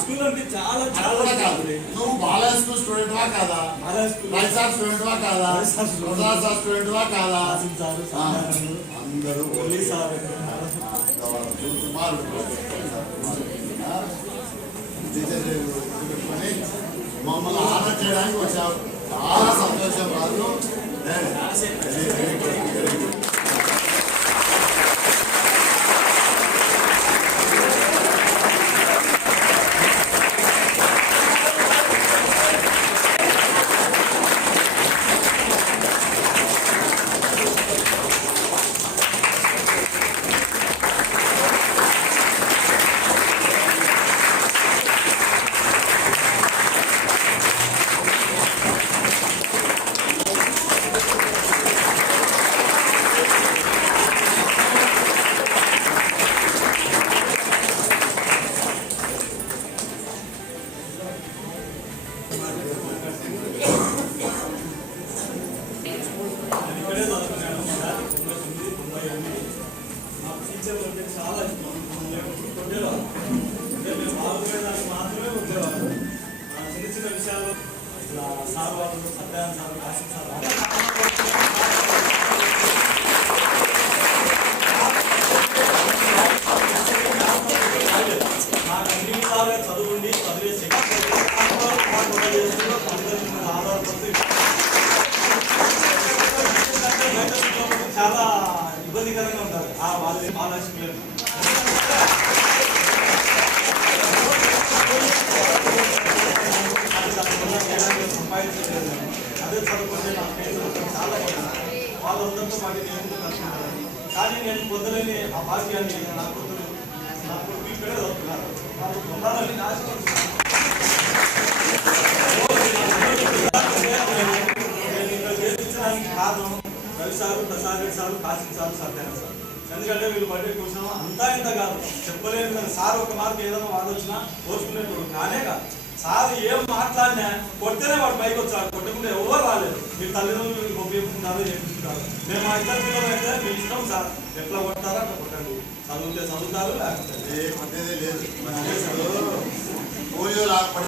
School అంటే చాలా చాలా కాదు. నువ్వు బాలా స్కూల్ స్టూడెంట్ వా కాదా? వైఎస్ఆర్ స్టూడెంట్ వా కాదా? స్టూడెంట్ వా కాదా? అందరూ పెట్టుకొని మమ్మల్ని ఆర్డర్ చేయడానికి వచ్చావు. చాలా సంతోషం రాదు. చాలా ఉండేవారు. మేము బాగుపడేదానికి మాత్రమే ఉండేవారు. చిన్న చిన్న విషయాలు ఇట్లా సార్ వాళ్ళు సత్యాన్ని సార్ కాశీ సార్ నాకు అన్ని విధాలుగా చదువుండి చదివేసి ఆధారపడుతుంది. చాలా ఇబ్బందికరంగా ఉంటారు వాళ్ళ మహాలక్ష్మి సంపాదించలేదు. అదే చదువుకుంటే నా పేరు చాలా వాళ్ళందరితో పాటు నేను కలుసుకుంటాను. కానీ నేను పొందలేని ఆ భాగ్యాన్ని నా కొడుకు ఇక్కడే చదువుతున్నారు. వాళ్ళు పొందాలని నేను ఇక్కడ చేర్పించడానికి కారణం Ravi sir, Prasad Reddy sir, Kashi sir, Satyana sir. ఎందుకంటే వీళ్ళు బయట కూర్చున్నాము అంతా ఇంత కాదు చెప్పలేదు కానీ సార్ ఒక మార్కు ఏదైనా వాడు వచ్చినా ఓర్చుకునేటోడు కానే కాదు. సార్ ఏం మాట్లాడినా కొడితేనే వాడు పైకి వచ్చాడు, కొట్టకుండా ఎవరు రాలేదు. మీరు తల్లిదండ్రులు ఉపయోగిస్తున్నారు చేపిస్తున్నారు. మేము మా ఇద్దరు పిల్లలు అయితే మీ ఇష్టం సార్, ఎట్లా కొడతారో అట్లా కొట్టండి. చదివితే చదువుతారు లేకపోతే లేదు. పోలియో రాకపోతే